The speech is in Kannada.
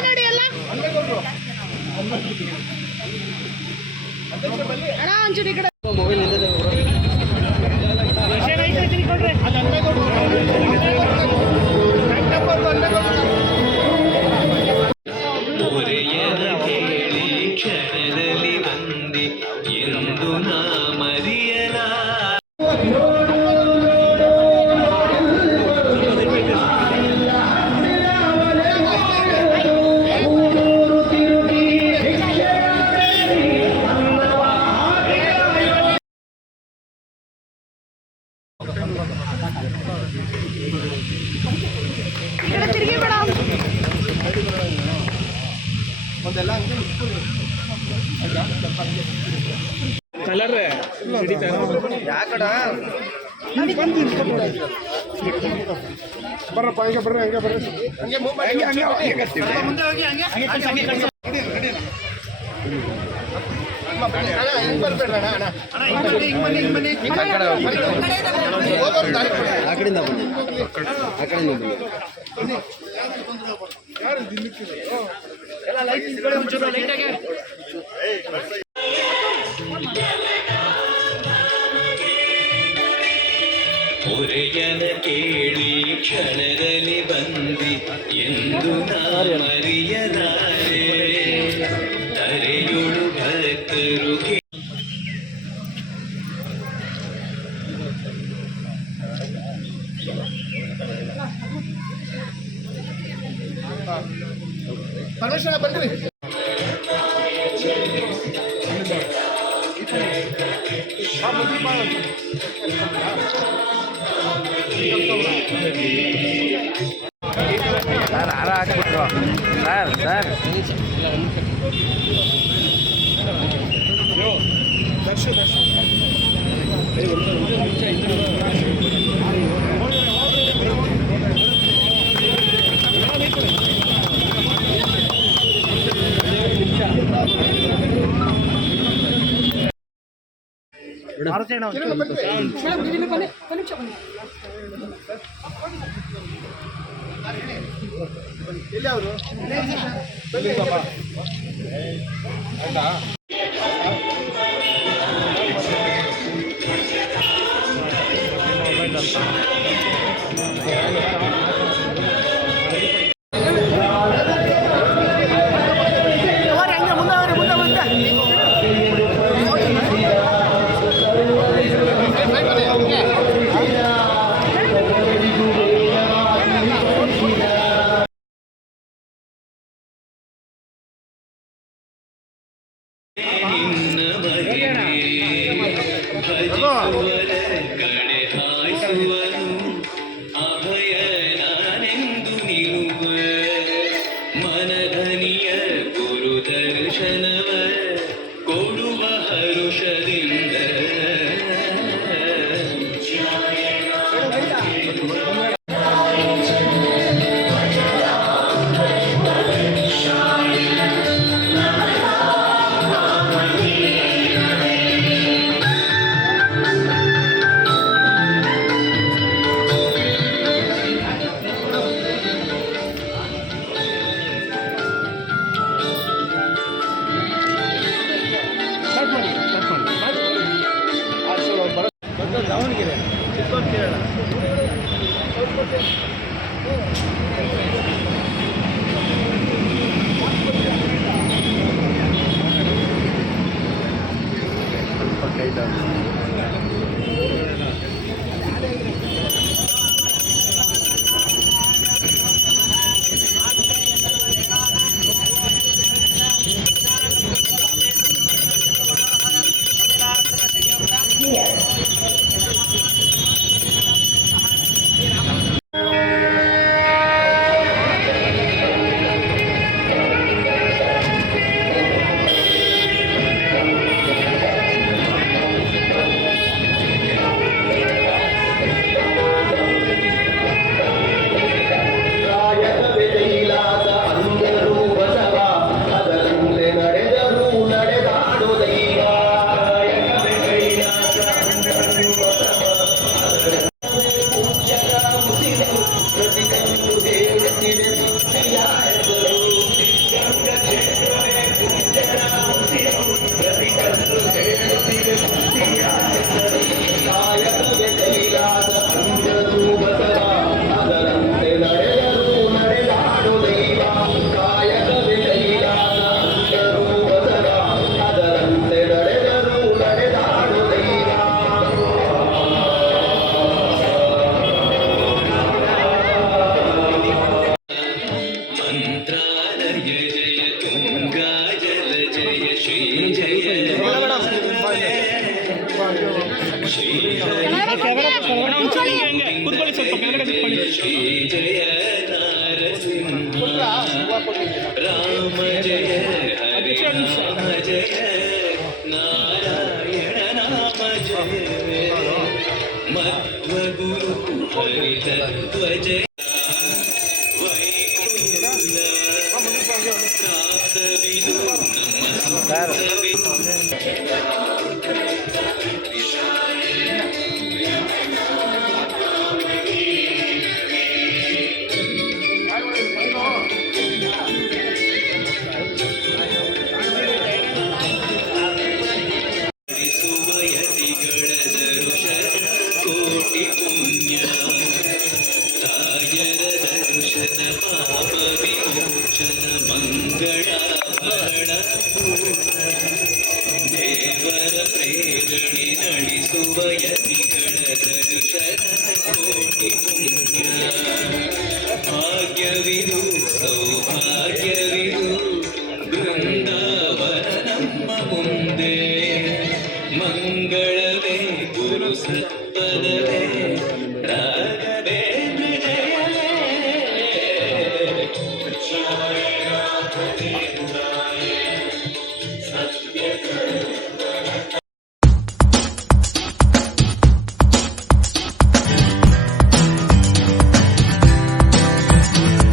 ನೋಡಿ ಎಲ್ಲ ಅಣ್ಣ ಒಂಚೂರು ಈ ಕಡೆ ಮೊಬೈಲ್ ಕ್ಷಣದಲ್ಲಿ ಬಂದಿ ಎಂದು ನಾ ಮರೆಯಲ ತಿರುಗಿ ಬೇಡ ಕಲರ್ ಯಾಕಡ ಬರ್ರಪ್ಪ ಈಗ ಬರ್ರಿ ಹಂಗೆ ಬರ್ರಿ ಹಂಗೆ ಮುಂದೆ ಹೋಗಿ ಆ ಕಡೆಯಿಂದ ಬನ್ನಿ ಆ ಕಡೆಯಿಂದ ಬನ್ನಿ ಹೊರೆಯನ ಕೇಳಿ ಕ್ಷಣದಲ್ಲಿ ಬಂದಿ ಎಂದು ನಾ ಮರೆಯಲಾರೆ ತರೆಯುಳು ಭಕ್ತರು ಪರಮೇಶ್ವರ ಬನ್ರಿ ಸರ್ ಹಾರ ಹಾಕ್ಬಿಟ್ರು ಸರ್ ಸರ್ ಎಲ್ಲಿ ಅವರು ಕಡೆ ಹಾಯಿಸುವನು ಅಭಯ ನಾನೆಂದು ನಿಲ್ಲುವ ಮನಧನಿಯ ಗುರು ದರ್ಶನವ ಕೊಡುವ ಹರುಷದಿಂದ ದಾವಣಗೆರೆ ಚಿಕ್ಕೋಟ್ ಕೇರಳ ಶ್ರೀ ಜಯ ನರಸಿಂಹ ರಾಮ ಜಯ ಹರಿ ರಾಮ ಜಯ ನಾರಾಯಣ ನಾಮ ಜಯ ಮಧ್ವ ಗುರು ಹರಿ ತತ್ವ ಜಯ ಪ್ರಾಪ್ತವಿದು ನನ್ನ ಯತಿಗಳ ದರುಶನ ಕೋಟಿ ಪುಣ್ಯ ರಾಯರ ದರುಶನ ಪಾಪ ವಿಮೋಚನ ಮಂಗಳಾಭರಣ ಪೂರ್ಣ ದೇವರ ಪ್ರೇರಣೆ ನಡೆಸುವ ಯತಿಗಳ ದರುಶನ ಕೋಟಿ ಪುಣ್ಯ ಭಾಗ್ಯವಿದು ಸೌಭಾಗ್ಯವಿದು